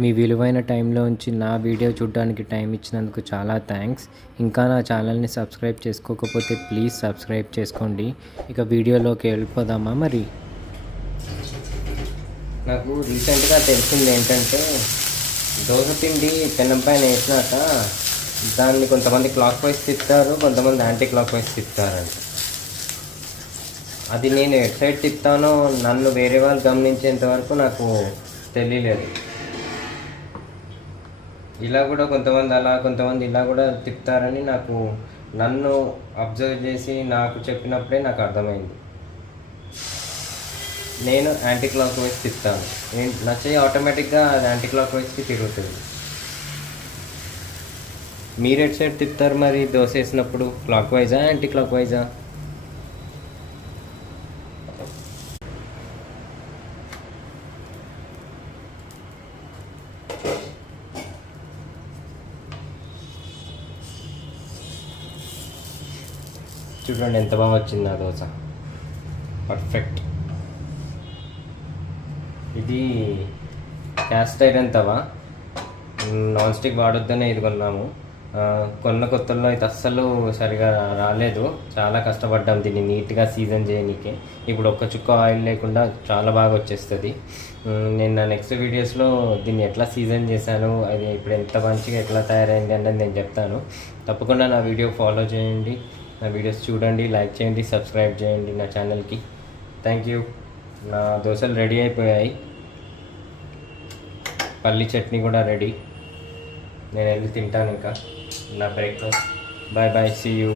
మీ విలువైన టైంలో ఉంచి నా వీడియో చూడడానికి టైం ఇచ్చినందుకు చాలా థ్యాంక్స్. ఇంకా నా ఛానల్ని సబ్స్క్రైబ్ చేసుకోకపోతే ప్లీజ్ సబ్స్క్రైబ్ చేసుకోండి. ఇక వీడియోలోకి వెళ్ళిపోదామా మరి. నాకు రీసెంట్గా తెలిసింది ఏంటంటే, దోశ పిండి పెనం పైన వేసినాక దాన్ని కొంతమంది క్లాక్ వైజ్ తిప్పుతారు, కొంతమంది యాంటీ క్లాక్ వైజ్ తిప్పుతారంట. అది నేను ఎటు సైడ్ తిప్పుతానో నన్ను వేరే వాళ్ళు గమనించేంత వరకు నాకు తెలియలేదు. ఇలా కూడా కొంతమంది అలా, కొంతమంది ఇలా కూడా తిప్పుతారని నాకు నన్ను అబ్జర్వ్ చేసి నాకు చెప్పినప్పుడే నాకు అర్థమైంది. నేను యాంటీ క్లాక్ వైజ్ తిప్పుతాను. నేను నా చెయ్యి ఆటోమేటిక్గా అది యాంటీ క్లాక్ వైజ్కి తిరుగుతుంది. మీరు ఎటు సైడ్ తిప్పుతారు మరి దోశ వేసినప్పుడు? క్లాక్ వైజా, యాంటీ క్లాక్ వైజా? చూడండి ఎంత బాగా వచ్చింది ఆ దోశ, పర్ఫెక్ట్. ఇది cast iron tawa, non stick వాడొద్దనే ఇది కొన్నాము. కొన్న కొత్తల్లో అయితే అస్సలు సరిగా రాలేదు, చాలా కష్టపడ్డాం దీన్ని నీట్గా సీజన్ చేయనీకే. ఇప్పుడు ఒక్క చుక్క ఆయిల్ లేకుండా చాలా బాగా వచ్చేస్తుంది. నేను నా నెక్స్ట్ వీడియోస్లో దీన్ని ఎట్లా సీజన్ చేశాను, అది ఇప్పుడు ఎంత మంచిగా ఎట్లా తయారైంది అన్నది నేను చెప్తాను. తప్పకుండా నా వీడియో ఫాలో చేయండి, నా వీడియోస్ చూడండి, లైక్ చేయండి, సబ్స్క్రైబ్ చేయండి నా ఛానల్కి. Thank you. నా దోశలు రెడీ అయిపోయాయి, పల్లి చట్నీ కూడా రెడీ. నేను వెళ్ళి తింటాను ఇంకా నా breakfast. Bye bye, see you.